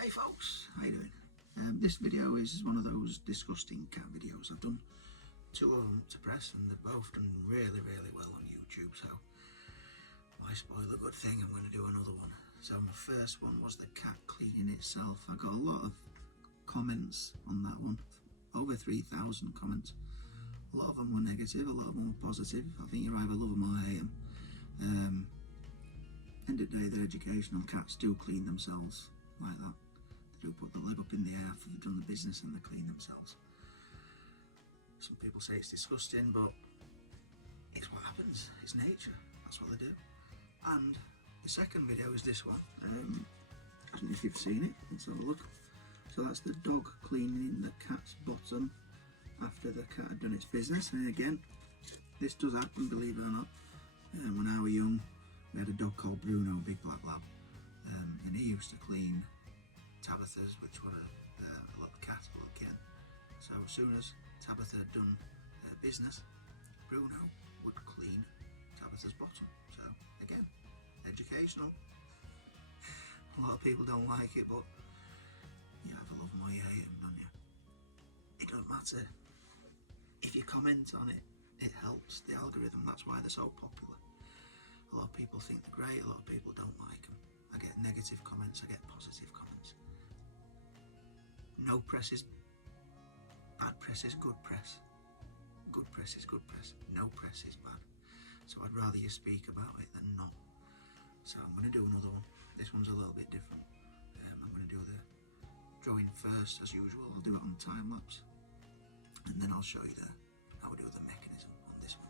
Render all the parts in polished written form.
Hey folks, how you doing? This video is one of those disgusting cat videos. I've done 2 of them to press and they've both done really well on YouTube, so why spoil a good thing? I'm going to do another one. So my first one was the cat cleaning itself. I got a lot of comments on that one, over 3,000 comments. A lot of them were negative, a lot of them were positive. I think you either love them or hate them. End of the day, they're educational. Cats do clean themselves like that. They do put the lid up in the air after they've done the business and they clean themselves. Some people say it's disgusting, but it's what happens. It's nature. That's what they do. And the second video is this one. I don't know if you've seen it. Let's have a look. So that's the dog cleaning the cat's bottom after the cat had done its business. And again, this does happen, believe it or not. When I was young, we had a dog called Bruno, big black lab, and he used to clean Tabitha's, which were a little cat, a little kitten. So as soon as Tabitha had done her business, Bruno would clean Tabitha's bottom. So again, educational. A lot of people don't like it, but you either love them or you hate them, don't you? It doesn't matter. If you comment on it, it helps the algorithm. That's why they're so popular. A lot of people think they're great, a lot of people don't like them. I get negative comments, I get positive comments. No press is bad press is good press. Good press is good press. No press is bad. So I'd rather you speak about it than not. So I'm going to do another one. This one's a little bit different. I'm going to do the drawing first as usual. I'll do it on time lapse. And then I'll show you how we do the mechanism on this one.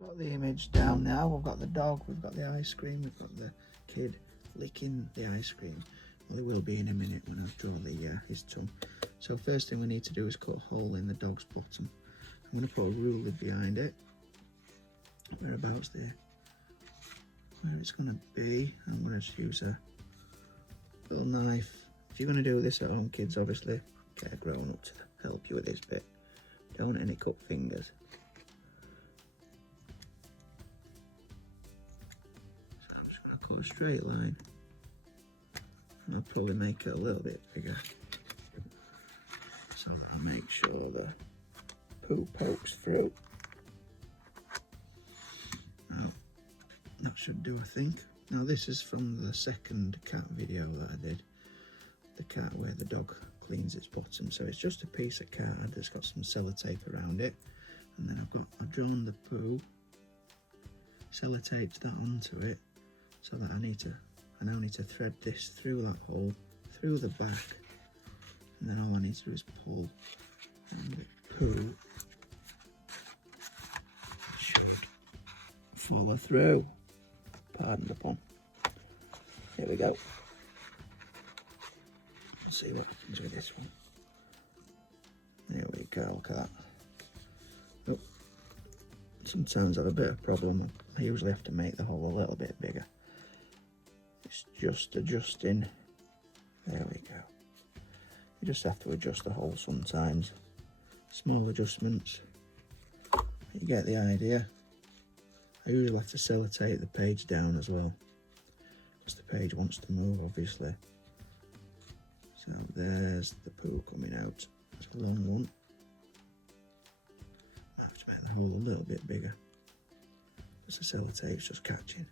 We've got the image down now. We've got the dog, we've got the ice cream, we've got the kid licking the ice cream. Well, it will be in a minute when I draw his tongue. So first thing we need to do is cut a hole in the dog's bottom. I'm going to put a ruler behind it, whereabouts there, where it's going to be. I'm going to use a little knife. If you're going to do this at home, kids, obviously get a grown up to help you with this bit. Don't any cut fingers. Cut a straight line, and I'll probably make it a little bit bigger so that I make sure the poo pokes through. Now, that should do, I think. Now this is from the second cat video that I did, the cat where the dog cleans its bottom. So it's just a piece of card that's got some sellotape around it, and then I've drawn the poo, sellotaped that onto it, so that I now need to thread this through that hole, through the back, and then all I need to do is pull, and the poo should follow through. Pardon the pun. Here we go. Let's see what happens with this one. There we go, look at that. Oh, sometimes I have a bit of problem. I usually have to make the hole a little bit bigger. It's just adjusting. There we go. You just have to adjust the hole sometimes. Small adjustments. You get the idea. I usually have to sellotape the page down as well, because the page wants to move, obviously. So there's the poo coming out. It's a long one. I have to make the hole a little bit bigger, because the sellotape's just catching.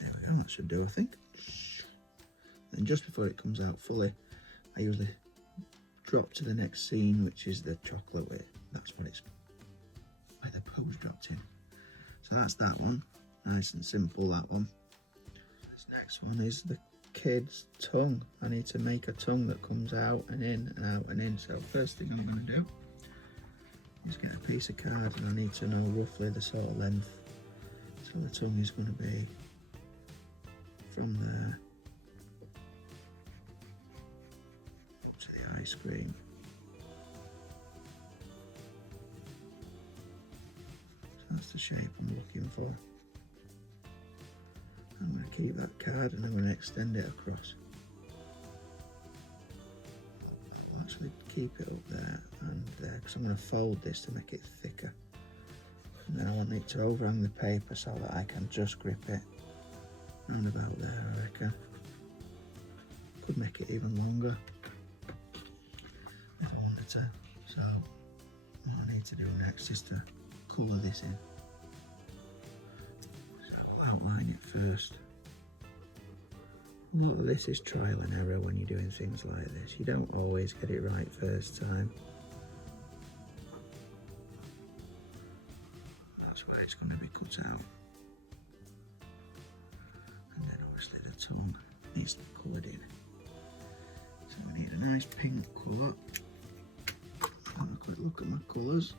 There we go, that should do, I think. Then just before it comes out fully, I usually drop to the next scene, which is the chocolate way. That's what it's, where the poo's dropped in. So that's that one, nice and simple, that one. This next one is the kid's tongue. I need to make a tongue that comes out and in and out and in. So first thing I'm going to do is get a piece of card, and I need to know roughly the sort of length. So the tongue is going to be from there up to the ice cream. So that's the shape I'm looking for. I'm going to keep that card and I'm going to extend it across. I'll actually keep it up there and there, because I'm going to fold this to make it thicker. And then I want it to overhang the paper so that I can just grip it round about there, I reckon. Could make it even longer if I wanted to. So what I need to do next is to colour this in. Outline it first. A lot of this is trial and error when you're doing things like this. You don't always get it right first time. That's why it's going to be cut out. And then obviously the tongue needs to be coloured in. So we need a nice pink colour. Have a quick look at my colours.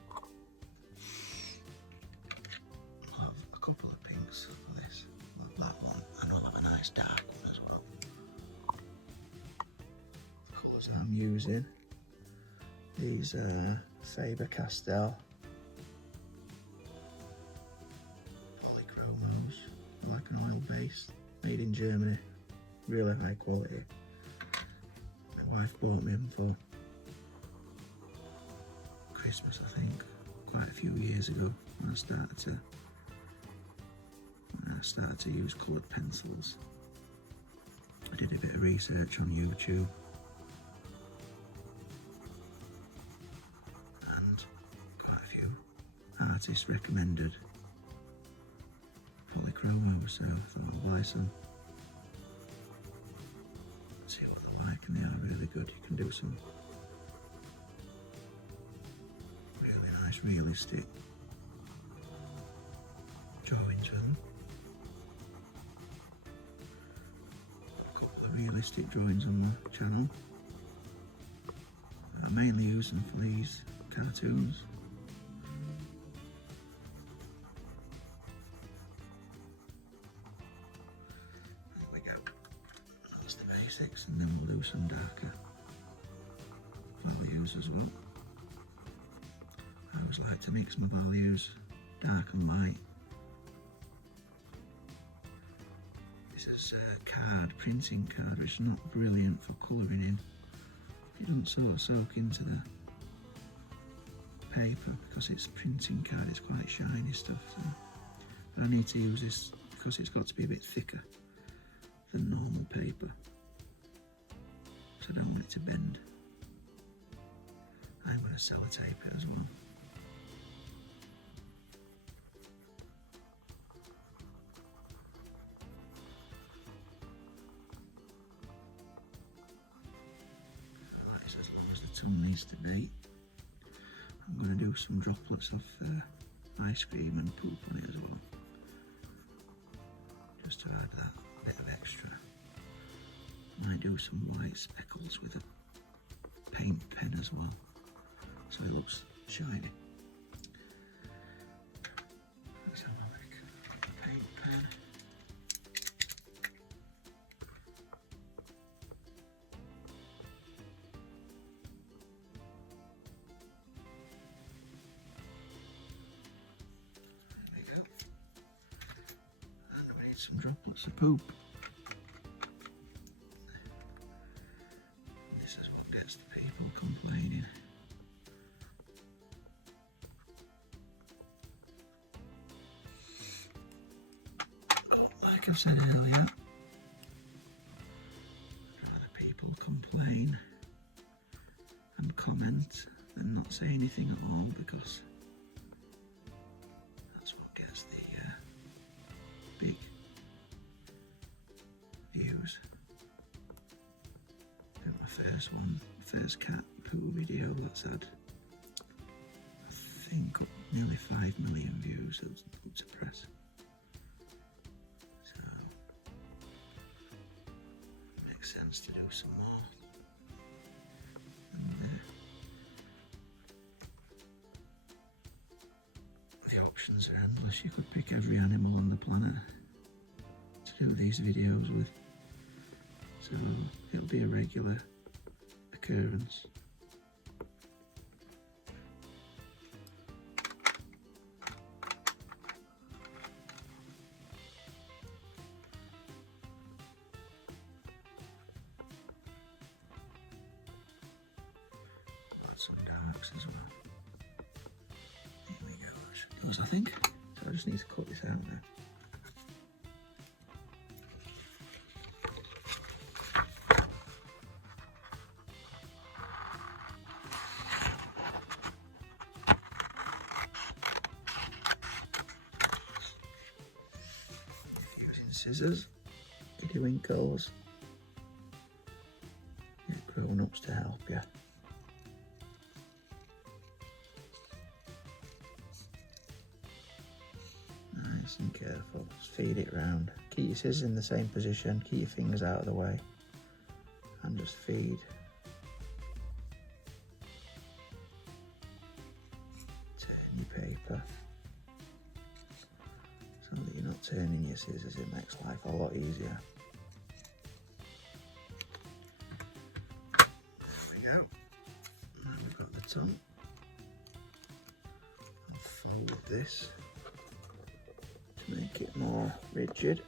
I'll have a couple of pinks for this, like that one, and I'll have a nice dark one as well. The colours that I'm using, these are Faber-Castell Polychromos, like an oil base, made in Germany, really high quality. My wife bought me them for Christmas, I think, quite a few years ago when I started to use coloured pencils. I did a bit of research on YouTube and quite a few artists recommended Polychromos, so I thought I'll buy some. See what they're like, and they are really good. You can do some really nice realistic drawings with them. A couple of realistic drawings on my channel. I mainly use them for these cartoons. There we go. That's the basics, and then we'll do some darker values as well. I always like to mix my values dark and light. This is a card, printing card, which is not brilliant for colouring in. It doesn't sort of soak into the paper because it's printing card, it's quite shiny stuff. So. But I need to use this because it's got to be a bit thicker than normal paper. So I don't want it to bend. I'm going to sellotape it as well. As long as the tongue needs to be. I'm going to do some droplets of ice cream and poop on it as well, just to add that bit of extra. Might do some white speckles with a paint pen as well, so it looks shiny. Let's have a look. Paint pen. Some droplets of poop. like I've said earlier, I'd rather people complain and comment than not say anything at all, because that's what gets the big views. I think my first cat poo video, that's had, I think, nearly 5 million views. It was up to press. So makes sense to do some more. And the options are endless. You could pick every animal on the planet to do these videos with. So it'll be a regular occurrence. Some darks as well. Here we go. That should do us, I think. So I just need to cut this out now. Using scissors, Winkles, get grown-ups to help you. Nice and careful, just feed it round. Keep your scissors in the same position, keep your fingers out of the way, and just feed. Turn your paper, so that you're not turning your scissors. It makes life a lot easier. There we go. Now we've got the tongue. I'll fold this to make it more rigid.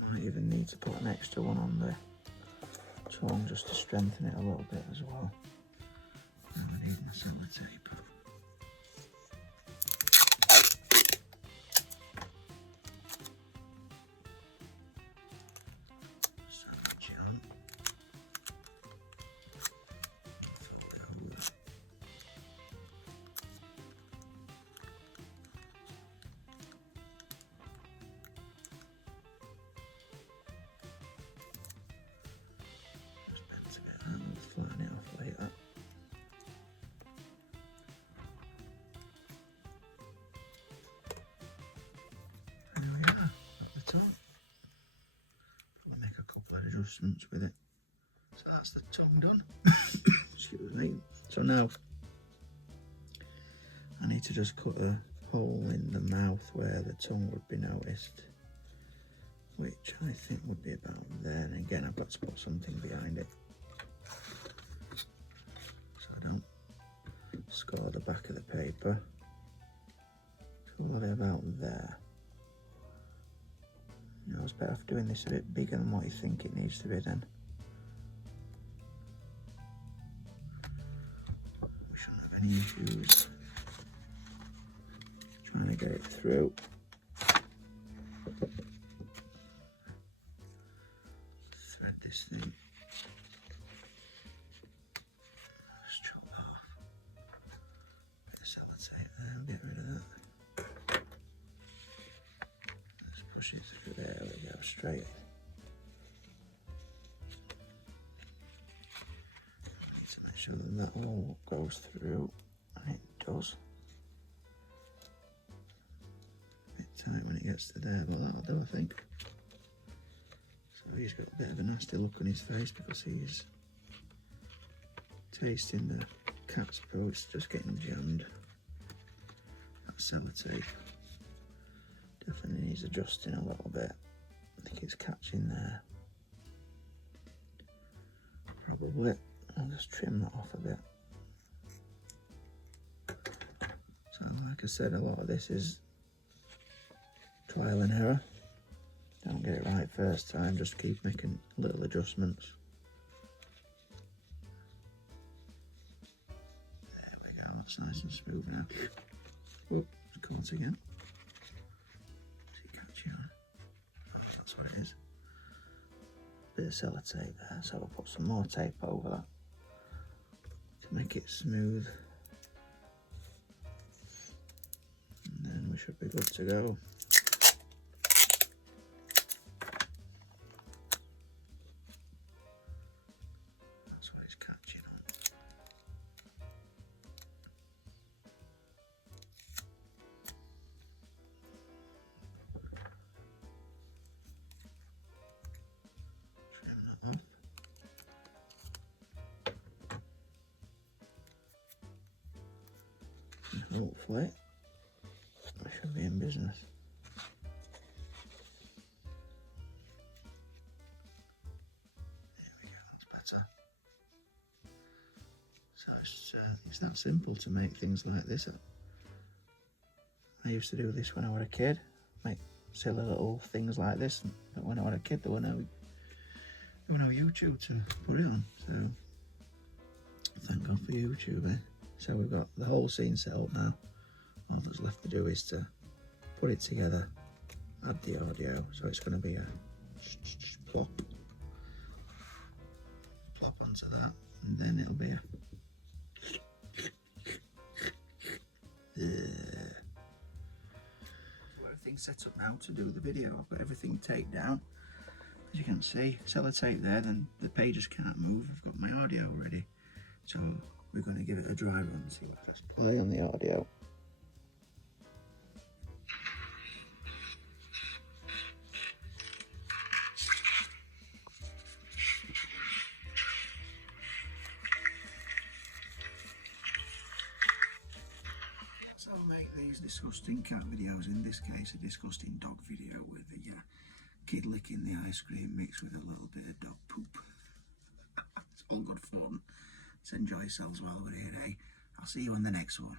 I might even need to put an extra one on the tongue just to strengthen it a little bit as well. Now I need my sellotape. Flatten it off like that. And there we are, got the tongue. I'll make a couple of adjustments with it. So that's the tongue done. Excuse me. So now I need to just cut a hole in the mouth where the tongue would be noticed, which I think would be about there. And again, I've got to put something behind it, I don't score the back of the paper. So we'll have it about there. You know, it's better off doing this a bit bigger than what you think it needs to be then. We shouldn't have any issues trying to get it through. Thread this thing. Sellotape there, and get rid of that. Let's push it through there, we go, straight. Need to make sure that that all goes through, and it does. A bit tight when it gets to there, but that'll do, I think. So he's got a bit of a nasty look on his face because he's tasting the cat's poo. It's just getting jammed. That sellotape definitely needs adjusting a little bit. I think it's catching there. Probably. I'll just trim that off a bit. So like I said, a lot of this is trial and error. Don't get it right first time, just keep making little adjustments. There we that's nice and smooth now. Oh, it's caught again. Is it catching on? Oh, that's what it is. Bit of sellotape there, so I'll put some more tape over that to make it smooth. And then we should be good to go. That's what it's catching on. Trim that off. Hopefully, I should be in business. There we go, that's better. So it's that simple to make things like this. I used to do this when I was a kid, make silly little things like this, but when I was a kid there were no YouTube to put it on, so thank God for YouTube, eh? So we've got the whole scene set up now. All that's left to do is to put it together, add the audio, so it's going to be a plop onto that, and then it'll be a everything's set up now to do the video. I've got everything taped down, as you can see, sellotape there, then the pages can't move. I've got my audio ready, so we're going to give it a dry run and see what press play on the audio. So I'll make these disgusting cat videos, in this case a disgusting dog video with the kid licking the ice cream mixed with a little bit of dog poop. It's all good fun. Let's enjoy yourselves while we're here, eh? I'll see you on the next one.